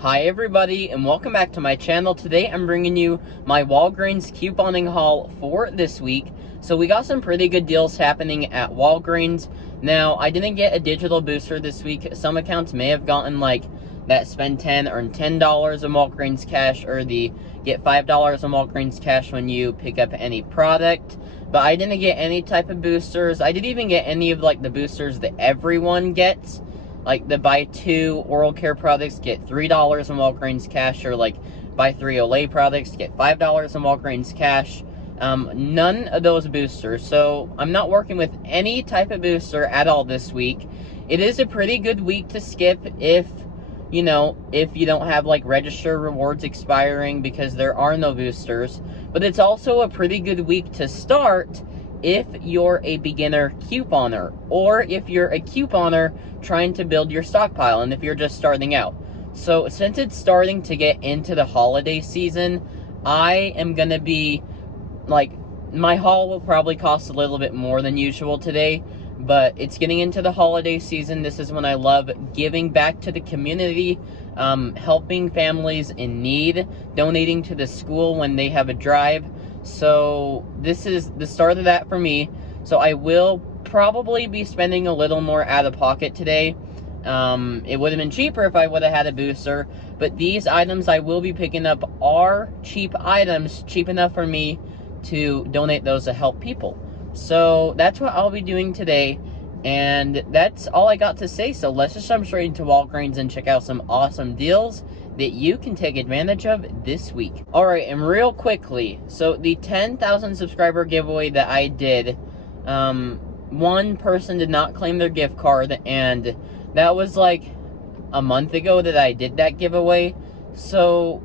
Hi everybody, and welcome back to my channel. Today I'm bringing you my Walgreens couponing haul for this week. So we got some pretty good deals happening at Walgreens. Now, I didn't get a digital booster this week. Some accounts may have gotten like that spend 10 earn $10 in Walgreens cash, or the get $5 in Walgreens cash when you pick up any product. But I didn't get any type of boosters. I didn't even get any of like the boosters that everyone gets. Like the buy 2 oral care products get $3 in Walgreens cash, or like buy 3 Olay products get $5 in Walgreens cash. None of those boosters. So I'm not working with any type of booster at all this week. It is a pretty good week to skip if you don't have like register rewards expiring, because there are no boosters. But it's also a pretty good week to start if you're a beginner couponer, or if you're a couponer trying to build your stockpile, and if you're just starting out. So since it's starting to get into the holiday season, I am gonna be like, my haul will probably cost a little bit more than usual today, but it's getting into the holiday season. This is when I love giving back to the community, helping families in need, donating to the school when they have a drive. So this is the start of that for me. So I will probably be spending a little more out of pocket today. It would have been cheaper if I would have had a booster, but these items I will be picking up are cheap items, cheap enough for me to donate those to help people. So that's what I'll be doing today, and that's all I got to say. So let's just jump straight into Walgreens and check out some awesome deals that you can take advantage of this week. Alright, and real quickly, so the 10,000 subscriber giveaway that I did, one person did not claim their gift card, and that was like a month ago that I did that giveaway. So,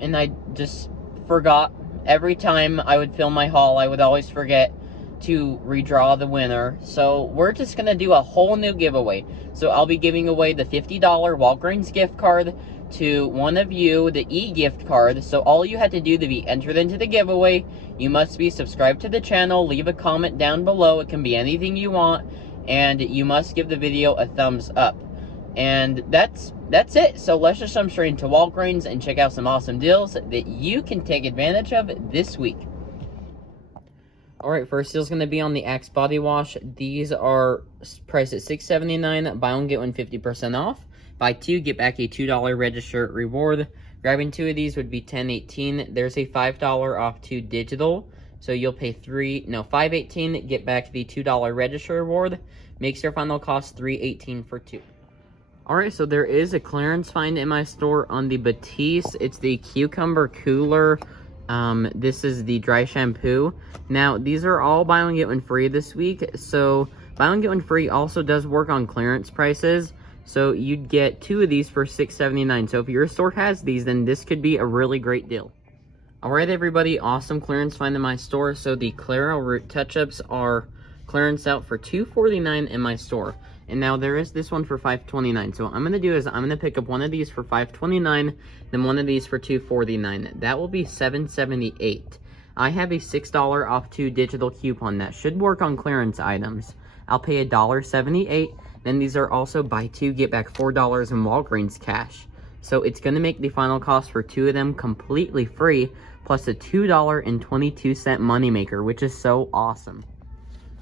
and I just forgot. Every time I would film my haul, I would always forget to redraw the winner. So we're just gonna do a whole new giveaway. So I'll be giving away the $50 Walgreens gift card to one of you, the e-gift card. So all you had to do to be entered into the giveaway, you must be subscribed to the channel, leave a comment down below. It can be anything you want, and you must give the video a thumbs up. And that's it. So let's just jump straight into Walgreens and check out some awesome deals that you can take advantage of this week. Alright, first deal's going to be on the Axe body wash. These are priced at $6.79. Buy one, get one 50% off. Buy two, get back a $2 register reward. Grabbing two of these would be $10.18. There's a $5 off 2 digital. So you'll pay $5.18, get back the $2 register reward. Makes your final cost $3.18 for 2. Alright, so there is a clearance find in my store on the Batiste. It's the cucumber cooler. This is the dry shampoo. Now, these are all buy one get one free this week. So buy one get one free also does work on clearance prices. So you'd get 2 of these for $6.79. So if your store has these, then this could be a really great deal. Alright everybody, awesome clearance find in my store. So the Clairol Root Touch-Ups are clearance out for $2.49 in my store. And now there is this one for $5.29. So what I'm going to do is I'm going to pick up one of these for $5.29, then one of these for $2.49. That will be $7.78. I have a $6 off 2 digital coupon that should work on clearance items. I'll pay $1.78. Then these are also buy 2, get back $4 in Walgreens cash. So it's going to make the final cost for 2 of them completely free, plus a $2.22 moneymaker, which is so awesome.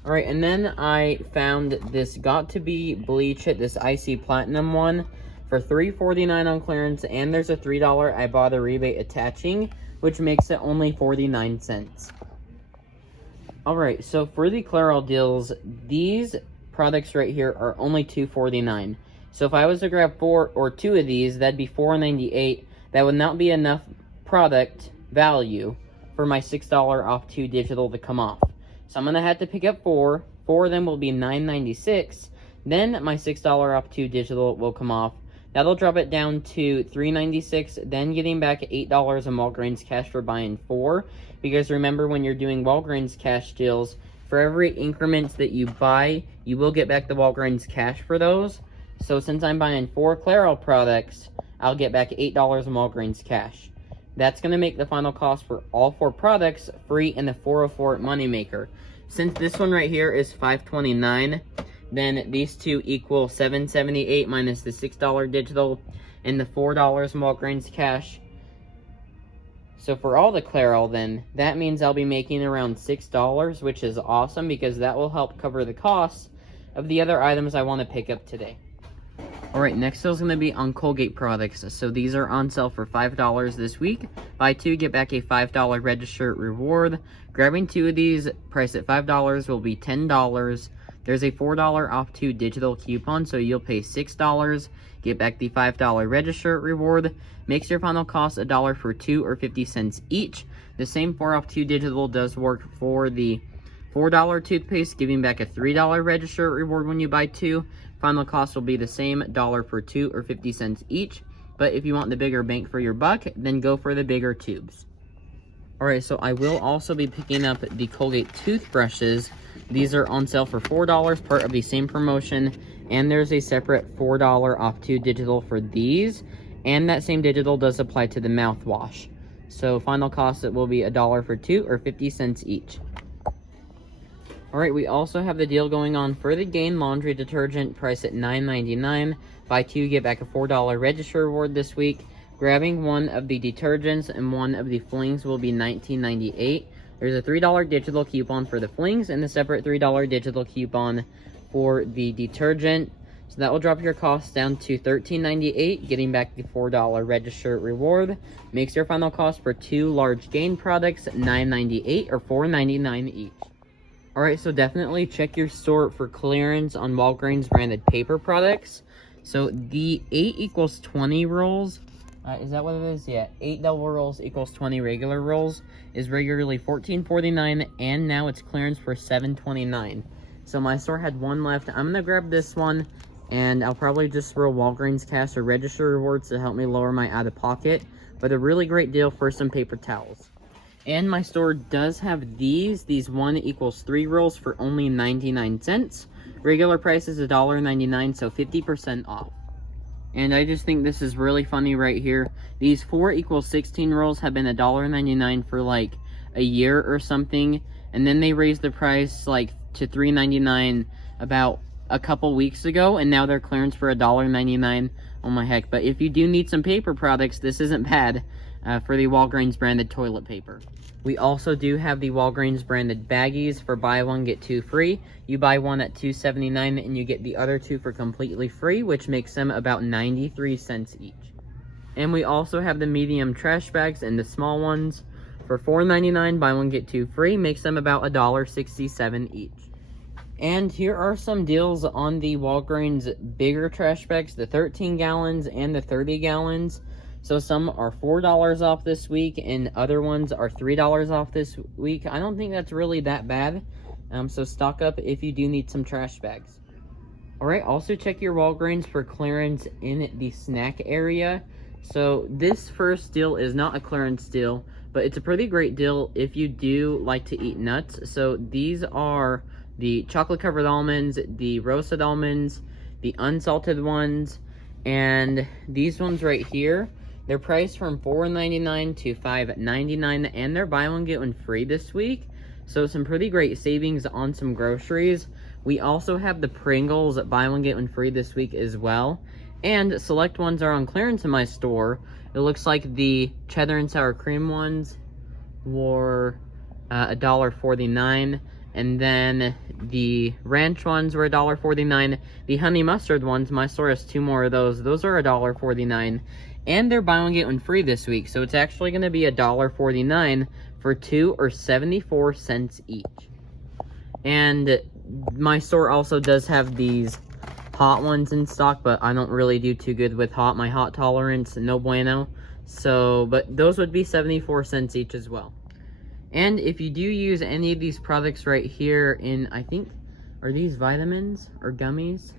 Alright, and then I found this Got To Be Bleach It, this Icy Platinum one, for $3.49 on clearance, and there's a $3 I bought a rebate attaching, which makes it only 49 cents. Alright, so for the Clairol deals, these products right here are only $2.49. So if I was to grab 4 or 2 of these, that'd be $4.98. That would not be enough product value for my $6 off 2 digital to come off. So I'm going to have to pick up 4. 4 of them will be $9.96. Then my $6 off 2 digital will come off. That'll drop it down to $3.96. Then getting back $8 in Walgreens cash for buying 4. Because remember, when you're doing Walgreens cash deals, for every increment that you buy, you will get back the Walgreens cash for those. So since I'm buying 4 Clairol products, I'll get back $8 in Walgreens cash. That's going to make the final cost for all 4 products free in the 404 moneymaker. Since this one right here is $5.29, then these two equal $7.78 minus the $6 digital. and the $4 in Walgreens cash. So for all the Clairol then, that means I'll be making around $6, which is awesome because that will help cover the costs of the other items I want to pick up today. Alright, next sale is going to be on Colgate products. So these are on sale for $5 this week. Buy 2, get back a $5 register reward. Grabbing 2 of these, priced at $5, will be $10. There's a $4 off 2 digital coupon, so you'll pay $6, get back the $5 register reward. Makes your final cost $1 for 2 or 50 cents each. The same 4 off 2 digital does work for the $4 toothpaste, giving back a $3 register reward when you buy 2. Final cost will be the same, $1 for 2 or 50 cents each. But if you want the bigger bang for your buck, then go for the bigger tubes. Alright, so I will also be picking up the Colgate toothbrushes. These are on sale for $4, part of the same promotion. And there's a separate $4 off 2 digital for these. And that same digital does apply to the mouthwash. So final cost, it will be $1 for 2 or 50 cents each. Alright, we also have the deal going on for the Gain laundry detergent, priced at $9.99. Buy 2, get back a $4 register reward this week. Grabbing 1 of the detergents and 1 of the flings will be $19.98. There's a $3 digital coupon for the flings and a separate $3 digital coupon for the detergent. So that will drop your cost down to $13.98, getting back the $4 register reward. Makes your final cost for 2 large Gain products $9.98 or $4.99 each. Alright, so definitely check your store for clearance on Walgreens branded paper products. So the 8 equals 20 rolls, is that what it is? Yeah, 8 double rolls equals 20 regular rolls is regularly $14.49, and now it's clearance for $7.29. So my store had 1 left. I'm gonna grab this one, and I'll probably just throw Walgreens cash or register rewards to help me lower my out-of-pocket. But a really great deal for some paper towels. And my store does have these 1 equals 3 rolls for only 99 cents. Regular price is $1.99, so 50% off. And I just think this is really funny right here. These 4 equals 16 rolls have been $1.99 for like a year or something. And then they raised the price like to $3.99 about a couple weeks ago. And now they're clearance for $1.99. Oh my heck. But if you do need some paper products, this isn't bad for the Walgreens branded toilet paper. We also do have the Walgreens branded baggies for buy 1 get 2 free. You buy 1 at $2.79 and you get the other 2 for completely free, which makes them about 93 cents each. And we also have the medium trash bags and the small ones for $4.99. Buy 1 get 2 free, makes them about $1.67 each. And here are some deals on the Walgreens bigger trash bags, the 13 gallons and the 30 gallons. So some are $4 off this week, and other ones are $3 off this week. I don't think that's really that bad. So stock up if you do need some trash bags. Alright, also check your Walgreens for clearance in the snack area. So this first deal is not a clearance deal, but it's a pretty great deal if you do like to eat nuts. So these are the chocolate covered almonds, the roasted almonds, the unsalted ones, and these ones right here. They're priced from $4.99 to $5.99, and they're buy 1 get 1 free this week. So some pretty great savings on some groceries. We also have the Pringles buy 1 get 1 free this week as well. And select ones are on clearance in my store. It looks like the cheddar and sour cream ones were $1.49. And then the ranch ones were $1.49. The honey mustard ones, my store has 2 more of those. Those are $1.49. And they're buy 1 get 1 free this week. So it's actually going to be $1.49 for 2 or 74 cents each. And my store also does have these hot ones in stock, but I don't really do too good with hot. My hot tolerance, no bueno. So, but those would be 74 cents each as well. And if you do use any of these products right here in, I think, are these vitamins or gummies?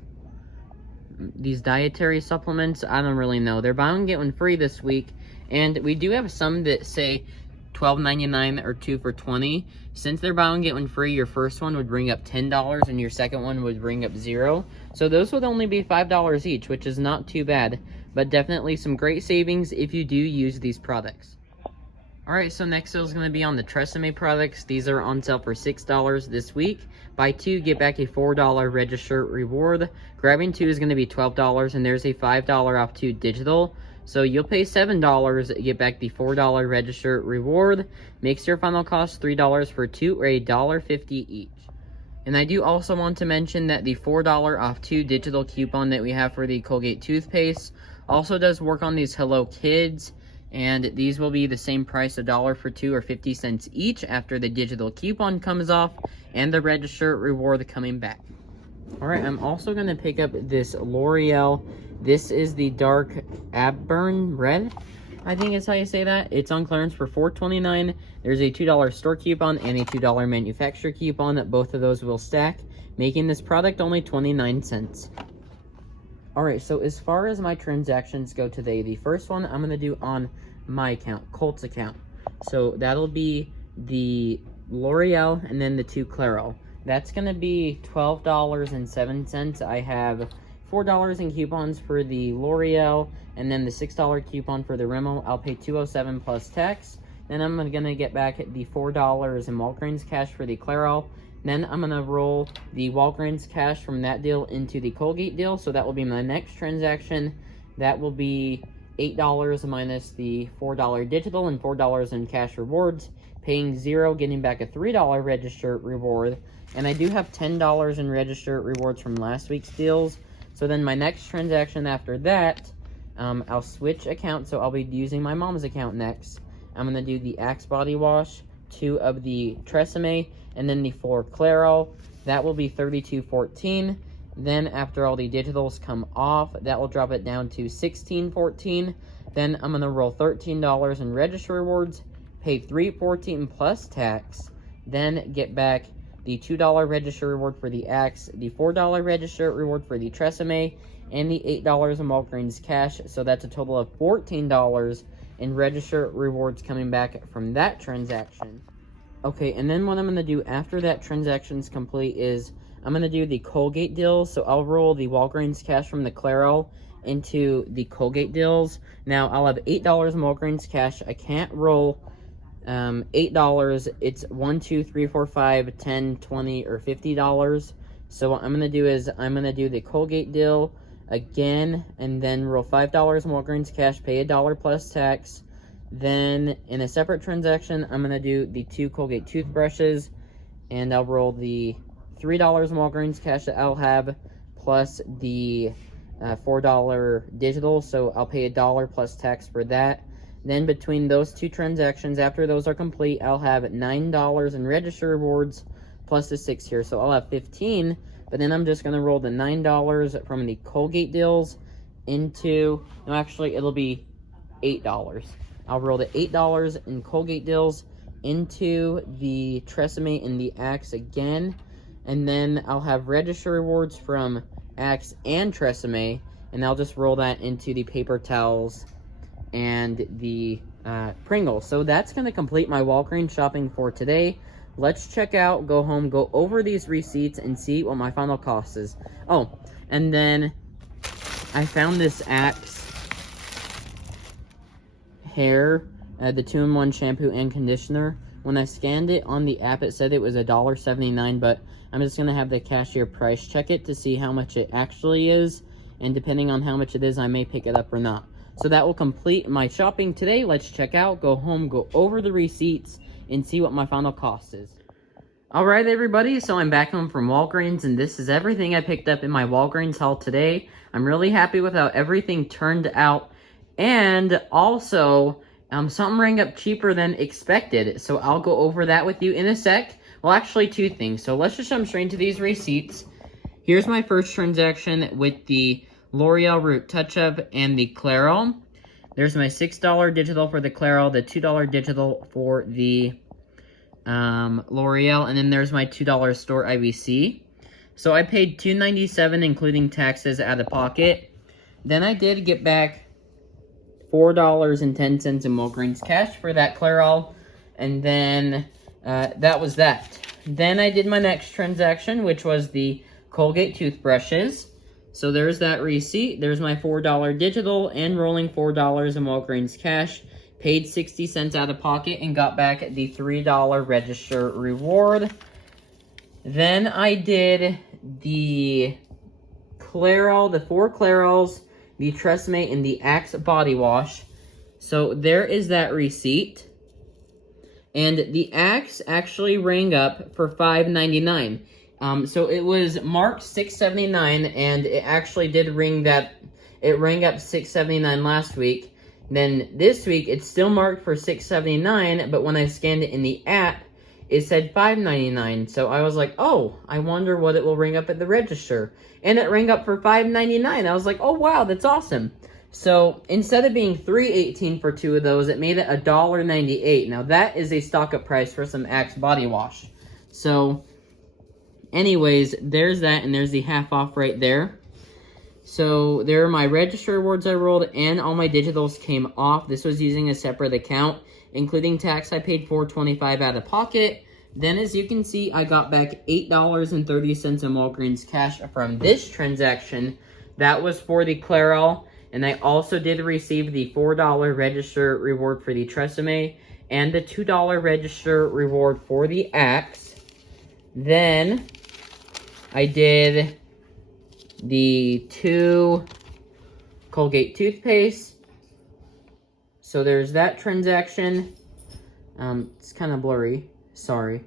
These dietary supplements, I don't really know. They're buy 1 get 1 free this week. And we do have some that say $12.99 or 2 for $20. Since they're buy 1 get 1 free, your first one would bring up $10 and your second one would bring up $0. So those would only be $5 each, which is not too bad. But definitely some great savings if you do use these products. Alright, so next sale is going to be on the Tresemme products. These are on sale for $6 this week. Buy 2, get back a $4 register reward. Grabbing 2 is going to be $12, and there's a $5 off 2 digital. So you'll pay $7, get back the $4 register reward. Makes your final cost $3 for 2 or $1.50 each. And I do also want to mention that the $4 off 2 digital coupon that we have for the Colgate toothpaste also does work on these Hello Kids. And these will be the same price, $1 for 2 or 50 cents each after the digital coupon comes off and the register reward coming back. Alright, I'm also going to pick up this L'Oreal. This is the dark Abburn Red, I think is how you say that. It's on clearance for $4.29. There's a $2 store coupon and a $2 manufacturer coupon. Both of those will stack, making this product only 29 cents. Alright, so as far as my transactions go today, the first one I'm going to do on my account, Colt's account. So that'll be the L'Oreal and then the 2 Clairol. That's going to be $12.07. I have $4 in coupons for the L'Oreal and then the $6 coupon for the Rimmel. I'll pay $2.07 plus tax. Then I'm going to get back the $4 in Walgreens cash for the Clairol. Then I'm going to roll the Walgreens cash from that deal into the Colgate deal. So that will be my next transaction. That will be $8 minus the $4 digital and $4 in cash rewards. Paying $0, getting back a $3 register reward. And I do have $10 in register rewards from last week's deals. So then my next transaction after that, I'll switch accounts. So I'll be using my mom's account next. I'm going to do the Axe Body Wash, 2 of the Tresemme, and then the 4 Clairol. That will be $32.14. Then after all the digitals come off, that will drop it down to $16.14. Then I'm going to roll $13 in register rewards, pay $3.14 plus tax, then get back the $2 register reward for the Axe, the $4 register reward for the Tresemme, and the $8 in Walgreens cash. So that's a total of $14 in register rewards coming back from that transaction. Okay, and then what I'm going to do after that transaction's complete is I'm going to do the Colgate deals. So I'll roll the Walgreens cash from the Clairol into the Colgate deals. Now, I'll have $8 in Walgreens cash. I can't roll $8. It's $1, 2, 3, 4, 5, $10, $20, or $50. So what I'm going to do is I'm going to do the Colgate deal again, and then roll $5 in Walgreens cash, pay $1 plus tax. Then in a separate transaction, I'm going to do the 2 Colgate toothbrushes, and I'll roll the $3 in Walgreens cash that I'll have, plus the $4 digital, so I'll pay $1 plus tax for that. Then between those 2 transactions, after those are complete, I'll have $9 in register rewards, plus the 6 here, so I'll have $15. But then I'm just going to roll the $9 from the Colgate deals into, no, actually, it'll be $8. I'll roll the $8 in Colgate deals into the Tresemme and the Axe again. And then I'll have register rewards from Axe and Tresemme. And I'll just roll that into the paper towels and the Pringles. So that's going to complete my Walgreens shopping for today. Let's check out, go home, go over these receipts, and see what my final cost is. Oh, and then I found this Axe hair, the 2-in-1 shampoo and conditioner. When I scanned it on the app, it said it was $1.79, but I'm just going to have the cashier price check it to see how much it actually is, and depending on how much it is, I may pick it up or not. So that will complete my shopping today. Let's check out, go home, go over the receipts, and see what my final cost is. Alright everybody, so I'm back home from Walgreens, and this is everything I picked up in my Walgreens haul today. I'm really happy with how everything turned out, and also, something rang up cheaper than expected, so I'll go over that with you in a sec. Well, actually 2 things, so let's just jump straight into these receipts. Here's my first transaction with the L'Oreal Root Touch-Up and the Clairol. There's my $6 digital for the Clairol, the $2 digital for the L'Oreal, and then there's my $2 store IBC. So I paid $2.97 including taxes out of pocket. Then I did get back $4.10 in Walgreens cash for that Clairol, and then that was that. Then I did my next transaction, which was the Colgate toothbrushes. So there's that receipt. There's my $4 digital and rolling $4 in Walgreens cash, paid 60 cents out of pocket, and got back the $3 register reward. Then I did the Clairol, the 4 Clairols, the Tresemme, and the Axe body wash. So there is that receipt. And the Axe actually rang up for $5.99. So it was marked $6.79, and it actually did ring that. It rang up $6.79 last week. Then this week, it's still marked for $6.79, but when I scanned it in the app, it said $5.99. So I was like, oh, I wonder what it will ring up at the register. And it rang up for $5.99. I was like, oh, wow, that's awesome. So instead of being $3.18 for 2 of those, it made it $1.98. Now that is a stock-up price for some Axe body wash. So anyways, there's that, and there's the half off right there. So there are my register rewards I rolled, and all my digitals came off. This was using a separate account, including tax. I paid $4.25 out of pocket. Then, as you can see, I got back $8.30 in Walgreens cash from this transaction. That was for the Clairol. And I also did receive the $4 register reward for the Tresemme and the $2 register reward for the Axe. Then I did the 2 Colgate toothpaste. So there's that transaction. It's kind of blurry. Sorry.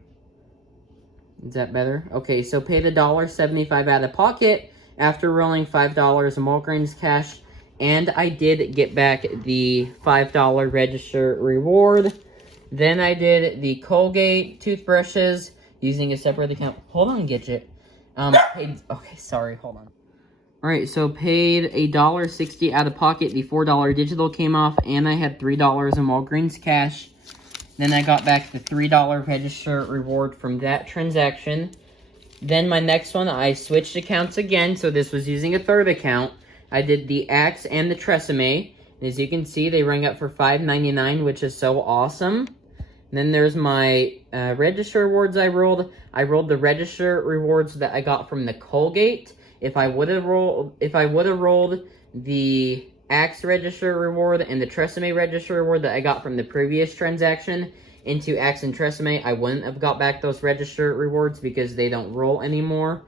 Is that better? Okay, so paid $1.75 out of pocket after rolling $5 in Walgreens cash. And I did get back the $5 register reward. Then I did the Colgate toothbrushes using a separate account. Hold on, Gidget. Okay, sorry, hold on. Alright, so paid $1.60 out of pocket. The $4 digital came off, and I had $3 in Walgreens cash. Then I got back the $3 register reward from that transaction. Then my next one, I switched accounts again, so this was using a third account. I did the Axe and the Tresemme. And as you can see, they rang up for $5.99, which is so awesome. And then there's my register rewards I rolled. I rolled the register rewards that I got from the Colgate. If I would have rolled the Axe register reward and the Tresemme register reward that I got from the previous transaction into Axe and Tresemme, I wouldn't have got back those register rewards because they don't roll anymore.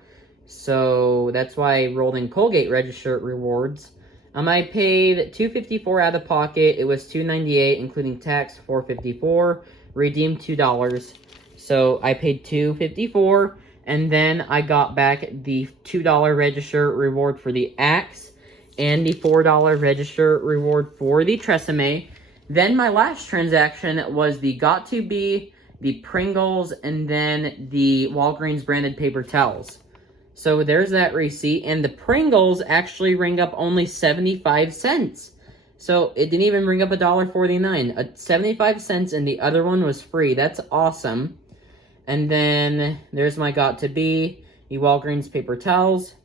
So that's why I rolled in Colgate register rewards. I paid $2.54 out of pocket. It was $2.98, including tax, $4.54. Redeemed $2. So I paid $2.54, and then I got back the $2 register reward for the Axe and the $4 register reward for the Tresemme. Then my last transaction was the Got2b, the Pringles, and then the Walgreens branded paper towels. So there's that receipt, and the Pringles actually ring up only 75 cents. So it didn't even ring up $1.49, 75 cents, and the other one was free. That's awesome. And then there's my Got2b, the Walgreens paper towels.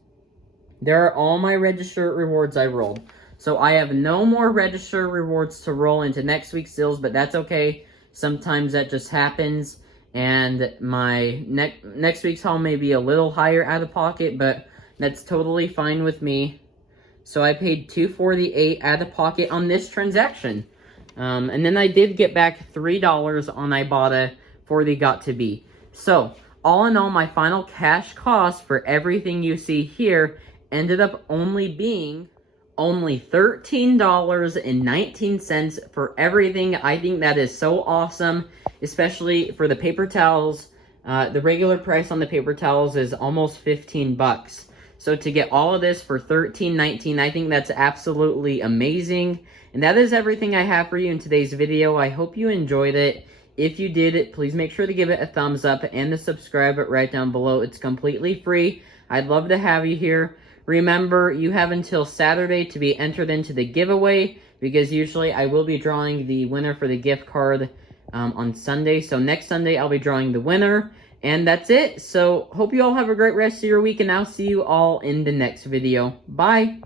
There are all my register rewards I rolled. So I have no more register rewards to roll into next week's deals, but that's okay. Sometimes that just happens. And my next week's haul may be a little higher out of pocket, but that's totally fine with me. So I paid $2.48 out of pocket on this transaction. And then I did get back $3 on Ibotta for the Got2b. So all in all, my final cash cost for everything you see here ended up only being $13.19 for everything. I think that is so awesome, especially for the paper towels. The regular price on the paper towels is almost 15 bucks. So to get all of this for $13.19, I think that's absolutely amazing. And that is everything I have for you in today's video. I hope you enjoyed it. If you did, please make sure to give it a thumbs up and to subscribe right down below. It's completely free. I'd love to have you here. Remember, you have until Saturday to be entered into the giveaway, because usually I will be drawing the winner for the gift card on Sunday. So next Sunday, I'll be drawing the winner. And that's it. So hope you all have a great rest of your week, and I'll see you all in the next video. Bye!